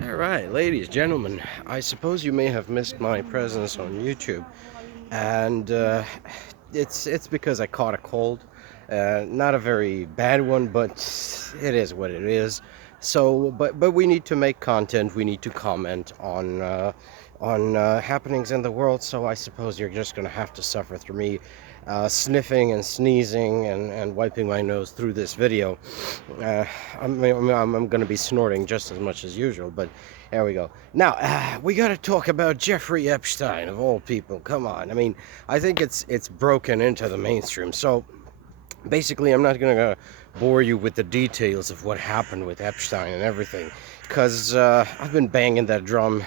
All right, ladies, gentlemen, I suppose you may have missed my presence on YouTube, and it's because I caught a cold. Not a very bad one, but it is what it is. So, but we need to make content. We need to comment on happenings in the world. So I suppose you're just gonna have to suffer through me sniffing and sneezing and wiping my nose through this video. Uh, I'm going to be snorting just as much as usual, but there we go. Now, we got to talk about Jeffrey Epstein, of all people. Come on. I mean, I think it's broken into the mainstream. So basically, I'm not going to bore you with the details of what happened with Epstein and everything, because I've been banging that drum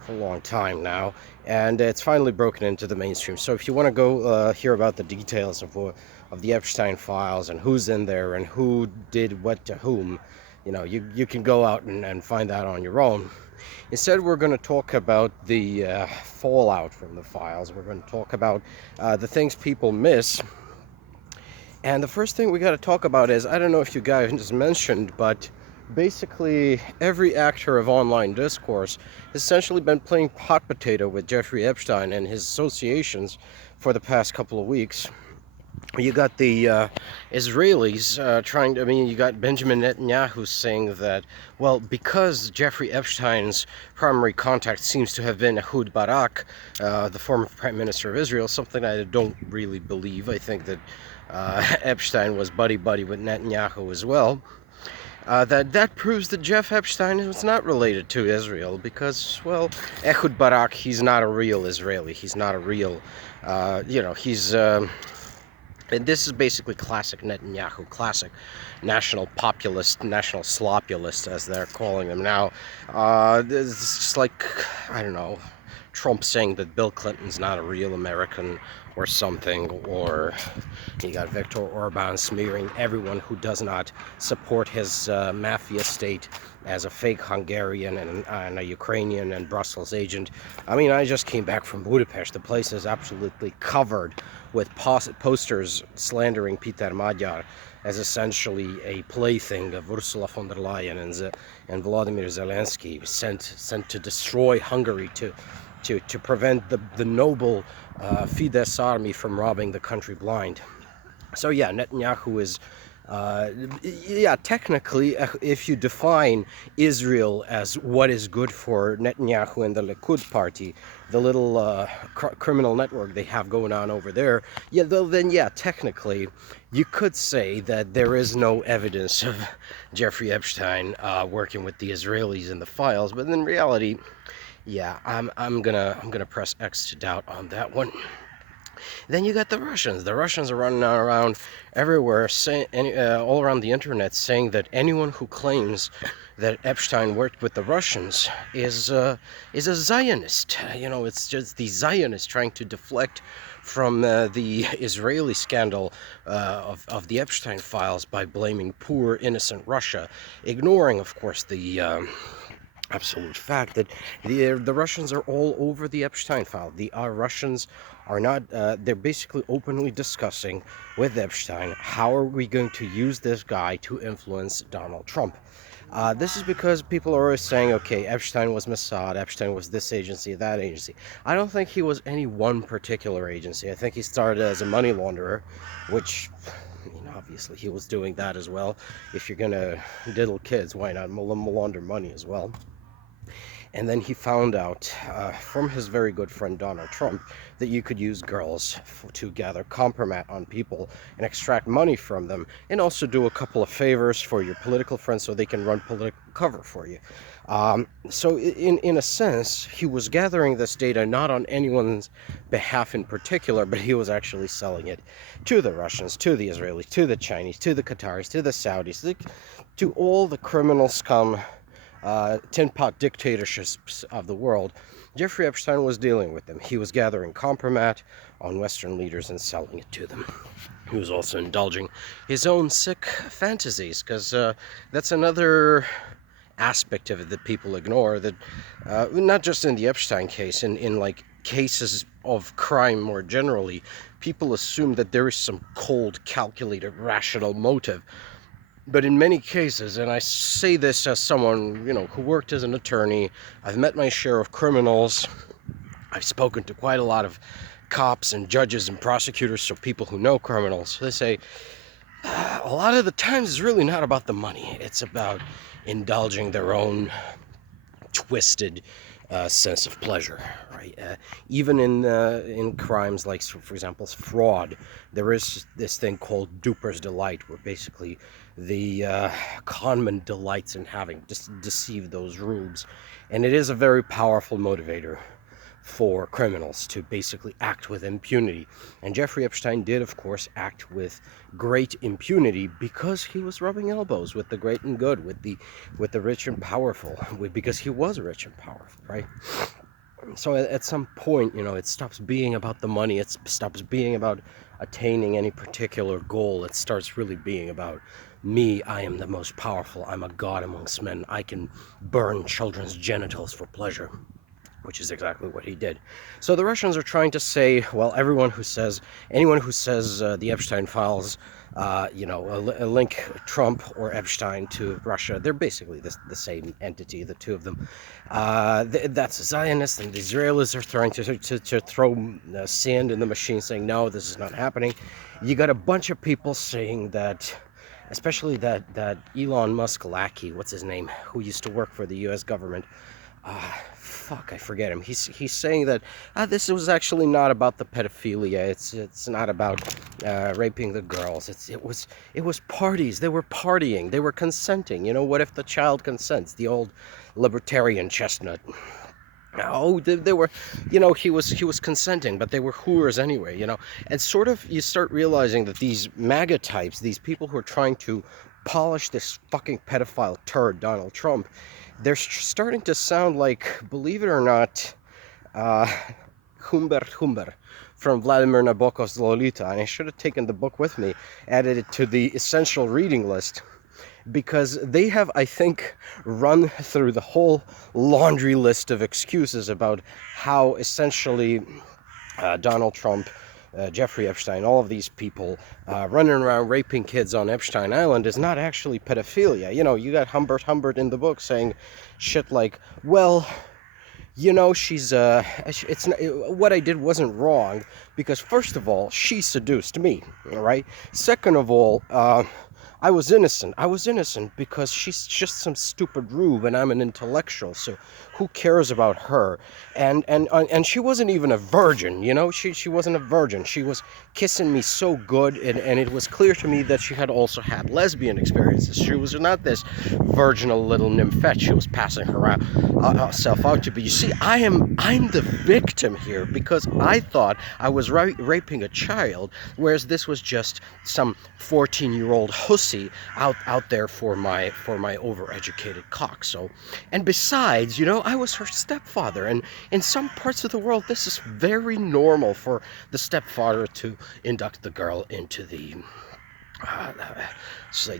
for a long time now, and it's finally broken into the mainstream. So if you want to go hear about the details of the Epstein files and who's in there and who did what to whom, you can go out and find that on your own. Instead, we're going to talk about the fallout from the files. We're going to talk about the things people miss. And the first thing we got to talk about is, I don't know if you guys mentioned, but basically every actor of online discourse has essentially been playing hot potato with Jeffrey Epstein and his associations for the past couple of weeks. You got the Israelis you got Benjamin Netanyahu saying that, well, because Jeffrey Epstein's primary contact seems to have been Ehud Barak, the former Prime Minister of Israel, something I don't really believe. I think that Epstein was buddy-buddy with Netanyahu as well. That proves that Jeff Epstein was not related to Israel because, well, Ehud Barak, he's not a real Israeli. He's not a real, he's... And this is basically classic Netanyahu, classic national populist, national slopulist, as they're calling them now. It's just like, I don't know, Trump saying that Bill Clinton's not a real American or something, or you got Viktor Orban smearing everyone who does not support his mafia state as a fake Hungarian and a Ukrainian and Brussels agent. I mean, I just came back from Budapest. The place is absolutely covered with posters slandering Peter Magyar as essentially a plaything of Ursula von der Leyen and Vladimir Zelensky, sent to destroy Hungary to prevent the noble Fidesz army from robbing the country blind. So yeah, Netanyahu is, technically, if you define Israel as what is good for Netanyahu and the Likud party, the little criminal network they have going on over there, technically, you could say that there is no evidence of Jeffrey Epstein working with the Israelis in the files, but in reality, yeah, I'm gonna press X to doubt on that one. Then you got the Russians. The Russians are running around everywhere, all around the internet, saying that anyone who claims that Epstein worked with the Russians is a Zionist. It's just the Zionists trying to deflect from the Israeli scandal of the Epstein files by blaming poor, innocent Russia, ignoring, of course, the absolute fact that the Russians are all over the Epstein file. The Russians are not, they're basically openly discussing with Epstein, how are we going to use this guy to influence Donald Trump? This is because people are always saying, okay, Epstein was Mossad, Epstein was this agency, that agency. I don't think he was any one particular agency. I think he started as a money launderer, which, obviously he was doing that as well. If you're gonna diddle kids, why not launder money as well? And then he found out from his very good friend Donald Trump that you could use girls to gather compromise on people and extract money from them, and also do a couple of favors for your political friends so they can run political cover for you. So in a sense, he was gathering this data not on anyone's behalf in particular, but he was actually selling it to the Russians, to the Israelis, to the Chinese, to the Qataris, to the Saudis, to all the criminal scum, tin pot dictatorships of the world. Jeffrey Epstein was dealing with them. He was gathering compromat on Western leaders and selling it to them. He was also indulging his own sick fantasies, because that's another aspect of it that people ignore, that not just in the Epstein case, in like cases of crime more generally, people assume that there is some cold, calculated, rational motive But in many cases, and I say this as someone, who worked as an attorney, I've met my share of criminals. I've spoken to quite a lot of cops and judges and prosecutors, so people who know criminals. They say a lot of the times it's really not about the money. It's about indulging their own twisted sense of pleasure, right? Even in crimes like, for example, fraud, there is this thing called duper's delight, where basically the conman delights in having deceived those rubes, and it is a very powerful motivator for criminals to basically act with impunity. And Jeffrey Epstein did, of course, act with great impunity because he was rubbing elbows with the great and good, with the rich and powerful, because he was rich and powerful, right? So at some point, it stops being about the money. It stops being about attaining any particular goal. It starts really being about me. I am the most powerful. I'm a god amongst men. I can burn children's genitals for pleasure, which is exactly what he did. So the Russians are trying to say, well, anyone who says the Epstein files, link Trump or Epstein to Russia, they're basically the same entity, the two of them. That's a Zionist, and the Israelis are trying to throw sand in the machine, saying, no, this is not happening. You got a bunch of people saying that, especially that Elon Musk lackey, what's his name, who used to work for the U.S. government. I forget him. He's saying that this was actually not about the pedophilia. It's not about raping the girls. It was parties. They were partying. They were consenting. What if the child consents? The old libertarian chestnut. Oh, they were, he was consenting, but they were hooers anyway. And sort of you start realizing that these MAGA types, these people who are trying to polish this fucking pedophile turd, Donald Trump, they're starting to sound like, believe it or not, Humbert from Vladimir Nabokov's Lolita. And I should have taken the book with me, added it to the essential reading list, because they have, I think, run through the whole laundry list of excuses about how essentially Donald Trump, Jeffrey Epstein, all of these people running around raping kids on Epstein Island is not actually pedophilia. You got Humbert in the book saying shit like, well, she's what I did wasn't wrong, because first of all, she seduced me, all right? Second of all, I was innocent because she's just some stupid rube and I'm an intellectual, so who cares about her? And she wasn't even a virgin, she wasn't a virgin. She was kissing me so good, and it was clear to me that she had also had lesbian experiences. She was not this virginal little nymphette she was passing herself out to be. You see, I'm the victim here, because I thought I was raping a child, whereas this was just some 14-year-old hussy out there for my overeducated cock. So, and besides, I was her stepfather, and in some parts of the world this is very normal for the stepfather to induct the girl into the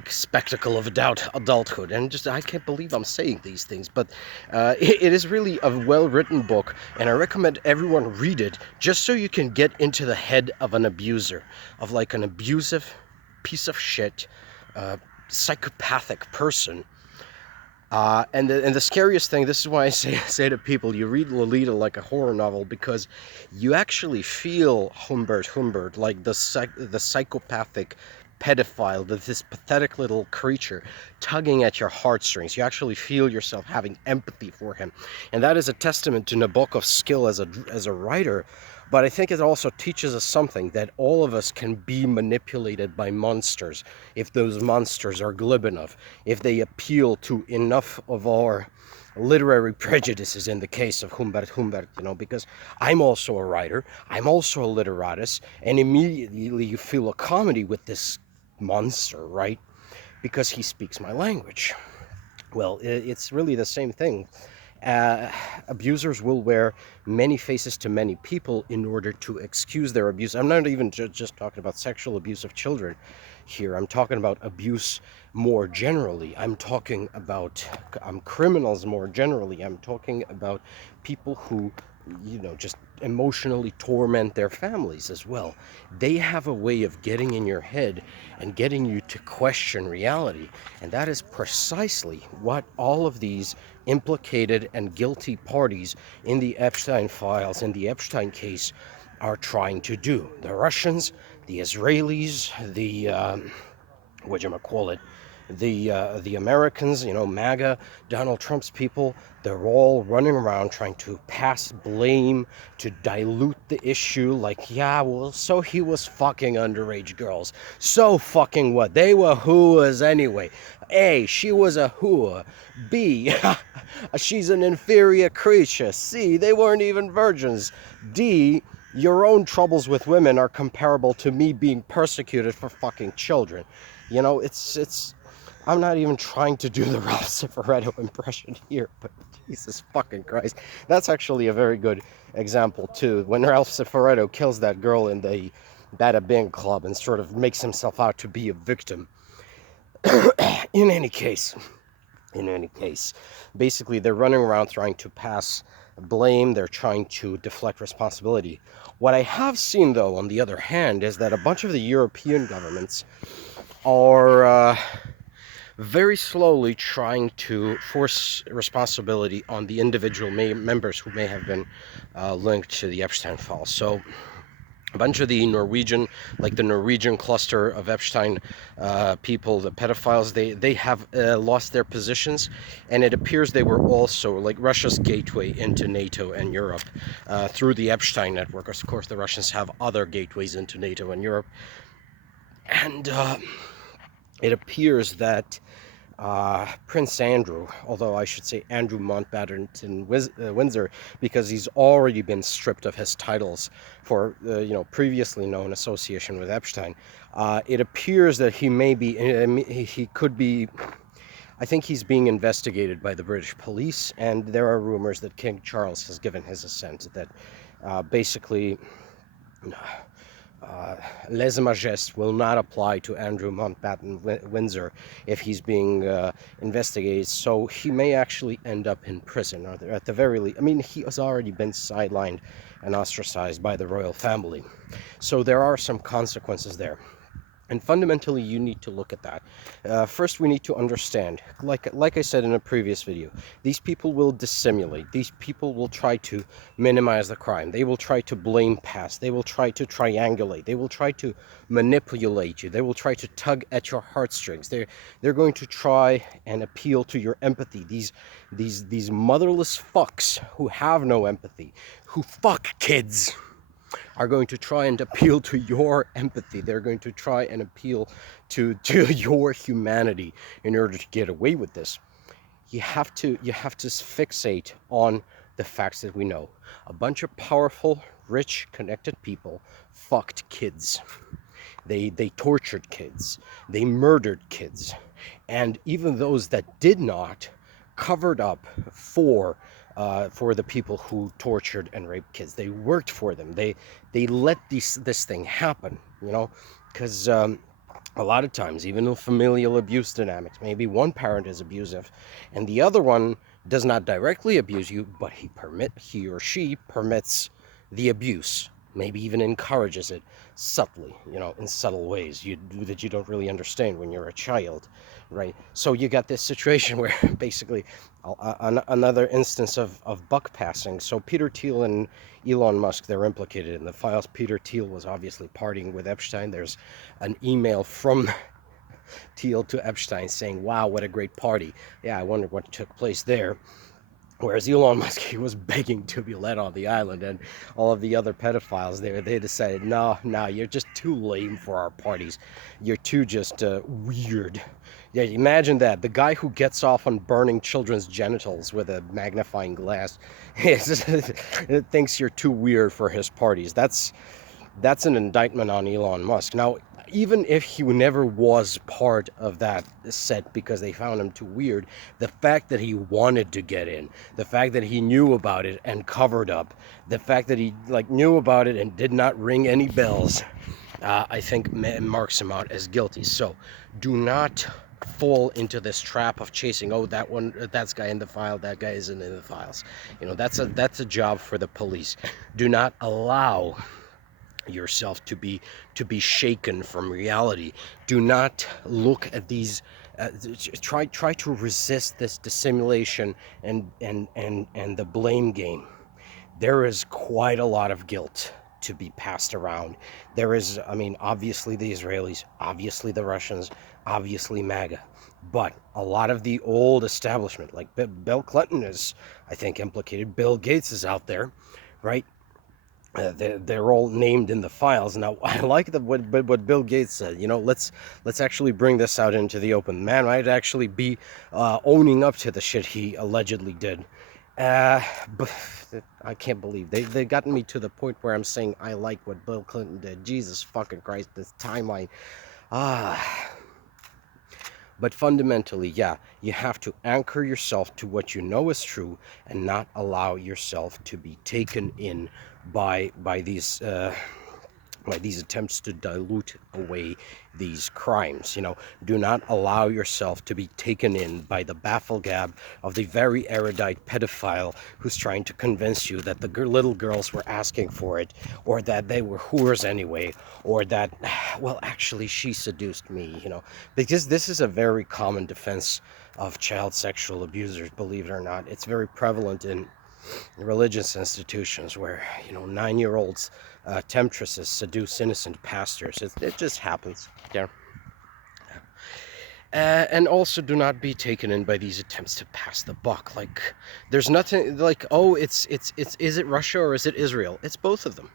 spectacle of adulthood. And just, I can't believe I'm saying these things, but it is really a well-written book, and I recommend everyone read it, just so you can get into the head of an abuser, of like an abusive piece of shit, psychopathic person. And the scariest thing, this is why I say to people, you read Lolita like a horror novel, because you actually feel Humbert, like the psychopathic pedophile, this pathetic little creature tugging at your heartstrings. You actually feel yourself having empathy for him, and that is a testament to Nabokov's skill as a writer. But I think it also teaches us something, that all of us can be manipulated by monsters if those monsters are glib enough, if they appeal to enough of our literary prejudices, in the case of Humbert, because I'm also a writer, I'm also a literatus, and immediately you feel a comedy with this monster, right? Because he speaks my language. Well, it's really the same thing. Abusers will wear many faces to many people in order to excuse their abuse. I'm not even just talking about sexual abuse of children here. I'm talking about abuse more generally. I'm talking about criminals more generally. I'm talking about people who just emotionally torment their families as well. They have a way of getting in your head and getting you to question reality. And that is precisely what all of these implicated and guilty parties in the Epstein files, in the Epstein case, are trying to do. The Russians, the Israelis, the Americans, MAGA, Donald Trump's people, they're all running around trying to pass blame, to dilute the issue, like, yeah, well, so he was fucking underage girls. So fucking what? They were whoas anyway. A, she was a whoa. B, she's an inferior creature. C, they weren't even virgins. D, your own troubles with women are comparable to me being persecuted for fucking children. It's I'm not even trying to do the Ralph Cifaretto impression here, but Jesus fucking Christ. That's actually a very good example, too. When Ralph Cifaretto kills that girl in the Bada Bing Club and sort of makes himself out to be a victim. In any case, basically they're running around trying to pass blame. They're trying to deflect responsibility. What I have seen, though, on the other hand, is that a bunch of the European governments are very slowly trying to force responsibility on the individual members who may have been linked to the Epstein files. So a bunch of the Norwegian cluster of Epstein people, the pedophiles, they have lost their positions, and it appears they were also like Russia's gateway into NATO and Europe through the Epstein network. Of course, the Russians have other gateways into NATO and Europe, and it appears that Prince Andrew, although I should say Andrew Mountbatten Windsor, because he's already been stripped of his titles for previously known association with Epstein. It appears that he could be. I think he's being investigated by the British police, and there are rumors that King Charles has given his assent that basically. Les majestes will not apply to Andrew Mountbatten Windsor if he's being investigated, so he may actually end up in prison, or at the very least. I mean, he has already been sidelined and ostracized by the royal family, so there are some consequences there. And fundamentally, you need to look at that. First, we need to understand, like I said in a previous video, these people will dissimulate. These people will try to minimize the crime. They will try to blame pass. They will try to triangulate. They will try to manipulate you. They will try to tug at your heartstrings. They're going to try and appeal to your empathy. These motherless fucks who have no empathy, who fuck kids, are going to try and appeal to your empathy. They're going to try and appeal to your humanity in order to get away with this. You have to fixate on the facts that we know. A bunch of powerful, rich, connected people fucked kids. They tortured kids. They murdered kids. And even those that did not covered up for the people who tortured and raped kids. They worked for them. They let this thing happen, because a lot of times, even in familial abuse dynamics, maybe one parent is abusive and the other one does not directly abuse you, but he or she permits the abuse, maybe even encourages it subtly, in subtle ways that you don't really understand when you're a child, right? So you got this situation where basically another instance of buck passing. So Peter Thiel and Elon Musk, they're implicated in the files. Peter Thiel was obviously partying with Epstein. There's an email from Thiel to Epstein saying, wow, what a great party. Yeah, I wonder what took place there. Whereas Elon Musk, he was begging to be let on the island, and all of the other pedophiles there, they decided, no, you're just too lame for our parties. You're too just weird. Yeah, imagine that. The guy who gets off on burning children's genitals with a magnifying glass thinks you're too weird for his parties. That's an indictment on Elon Musk. Now, even if he never was part of that set because they found him too weird, the fact that he wanted to get in, the fact that he knew about it and covered up, the fact that he knew about it and did not ring any bells, I think marks him out as guilty. So do not fall into this trap of chasing, oh, that one, that's guy in the file, that guy isn't in the files. That's a job for the police. Do not allow yourself to be shaken from reality. Do not look at these. Try to resist this dissimulation and the blame game. There is quite a lot of guilt to be passed around. There is, I mean, obviously the Israelis, obviously the Russians, obviously MAGA, but a lot of the old establishment, like Bill Clinton is, I think, implicated. Bill Gates is out there, right? They're all named in the files. Now, I like what Bill Gates said. Let's actually bring this out into the open. Man might actually be owning up to the shit he allegedly did. But I can't believe they've gotten me to the point where I'm saying I like what Bill Clinton did. Jesus fucking Christ, this timeline. But fundamentally, yeah, you have to anchor yourself to what you know is true and not allow yourself to be taken in by these attempts to dilute away these crimes. Do not allow yourself to be taken in by the bafflegab of the very erudite pedophile who's trying to convince you that the little girls were asking for it, or that they were whores anyway, or that, well, actually she seduced me, because this is a very common defense of child sexual abusers, believe it or not. It's very prevalent in religious institutions where 9-year-olds temptresses seduce innocent pastors. It just happens. Yeah. And also, do not be taken in by these attempts to pass the buck. Like, there's nothing like, oh, it's is it Russia or is it Israel? It's both of them,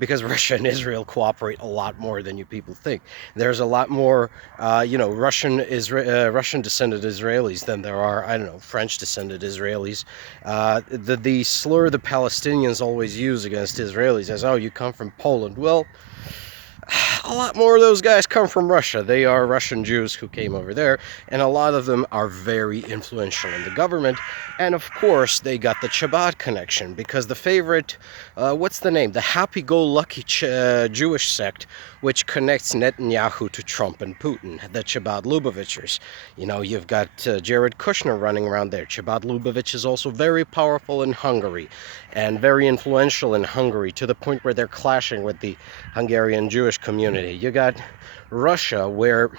because Russia and Israel cooperate a lot more than you people think. There's a lot more, Russian descended Israelis than there are, I don't know, French descended Israelis. The slur the Palestinians always use against Israelis as, oh, you come from Poland. Well, a lot more of those guys come from Russia. They are Russian Jews who came over there, and a lot of them are very influential in the government. And of course, they got the Chabad connection, because the favorite, what's the name? The happy-go-lucky Jewish sect, which connects Netanyahu to Trump and Putin, the Chabad Lubovichers. You've got Jared Kushner running around there. Chabad Lubavitch is also very powerful in Hungary and very influential in Hungary, to the point where they're clashing with the Hungarian Jewish community. You got Russia, where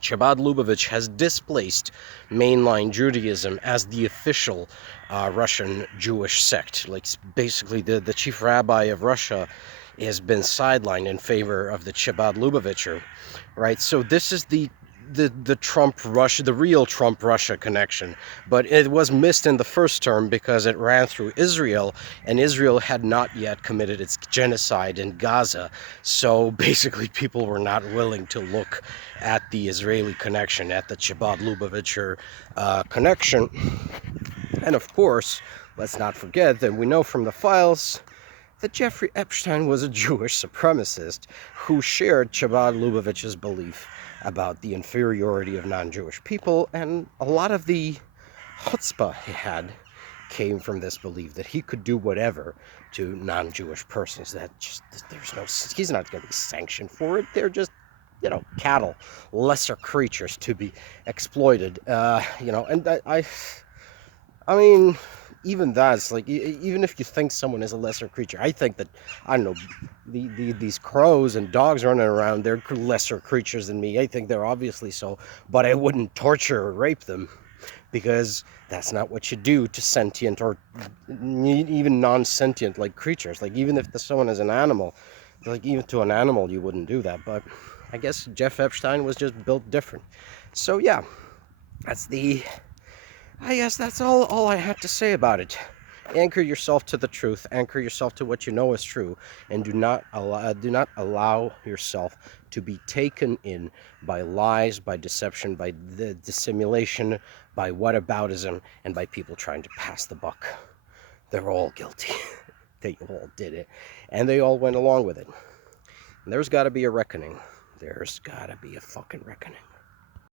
Chabad Lubavitch has displaced mainline Judaism as the official Russian Jewish sect. Like, basically, the chief rabbi of Russia has been sidelined in favor of the Chabad Lubavitcher, right? So this is the Trump-Russia, the real Trump-Russia connection. But it was missed in the first term because it ran through Israel, and Israel had not yet committed its genocide in Gaza. So basically, people were not willing to look at the Israeli connection, at the Chabad Lubavitcher connection. And of course, let's not forget that we know from the files that Jeffrey Epstein was a Jewish supremacist who shared Chabad Lubavitch's belief about the inferiority of non-Jewish people, and a lot of the chutzpah he had came from this belief that he could do whatever to non-Jewish persons. That just, he's not going to be sanctioned for it. They're just, cattle, lesser creatures to be exploited. And I mean, even that's like, even if you think someone is a lesser creature, I think that, I don't know, these crows and dogs running around, they're lesser creatures than me. I think they're obviously so, but I wouldn't torture or rape them, because that's not what you do to sentient or even non-sentient like creatures. Like, even if someone is an animal, like, even to an animal you wouldn't do that. But I guess Jeff Epstein was just built different. So yeah, I guess that's all I had to say about it. Anchor yourself to the truth. Anchor yourself to what you know is true, and do not allow yourself to be taken in by lies, by deception, by the dissimulation, by whataboutism, and by people trying to pass the buck. They're all guilty. They all did it, and they all went along with it. And there's got to be a reckoning. There's got to be a fucking reckoning.